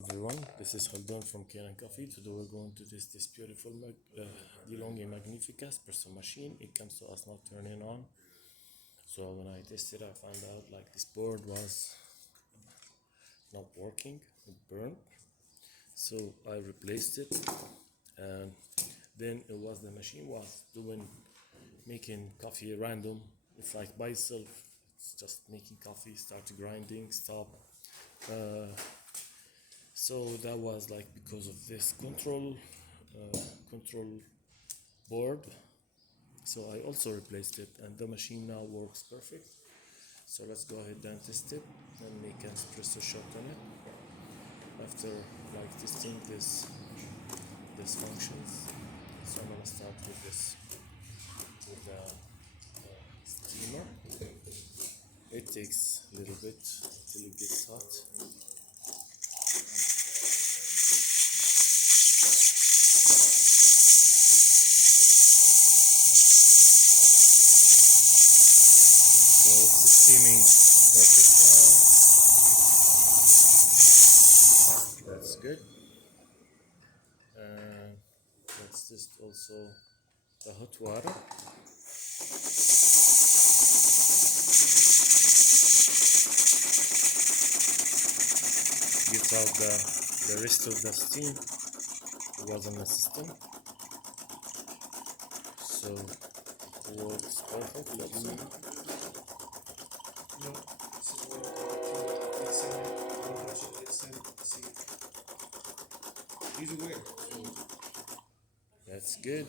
Everyone, this is Haldon from Canon Coffee. Today we're going to test this beautiful the Longhi Magnifica espresso machine. It comes to us not turning on. So when I tested, I found out like this board was not working, it burned. So I replaced it, and then it was the machine was making coffee random. It's like by itself. It's just making coffee, start grinding, stop. So that was like because of this control board. So I also replaced it, and the machine now works perfect. So let's go ahead and test it and make an espresso shot on it. After like testing this functions, so I'm gonna start with the steamer. It takes a little bit till it gets hot. So it's steaming perfect now. That's good. And let's test also the hot water. Gets out the rest of the steam. It was in the system. So it works perfect. Let's see. That's good.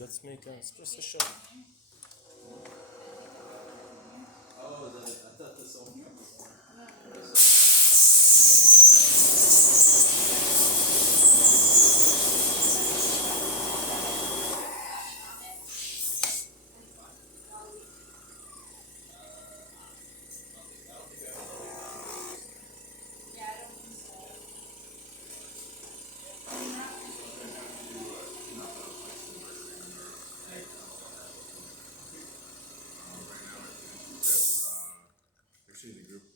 Let's make an espresso shot.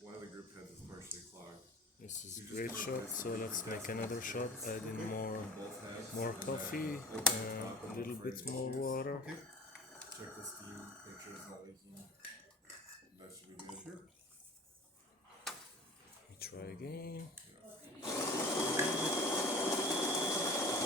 One of the group heads is partially clogged. This is a great shot. So let's make another shot. Add in more coffee, a little bit more water. Okay. Check the steam, make sure it's not leaking. That should be good. Sure. Try again.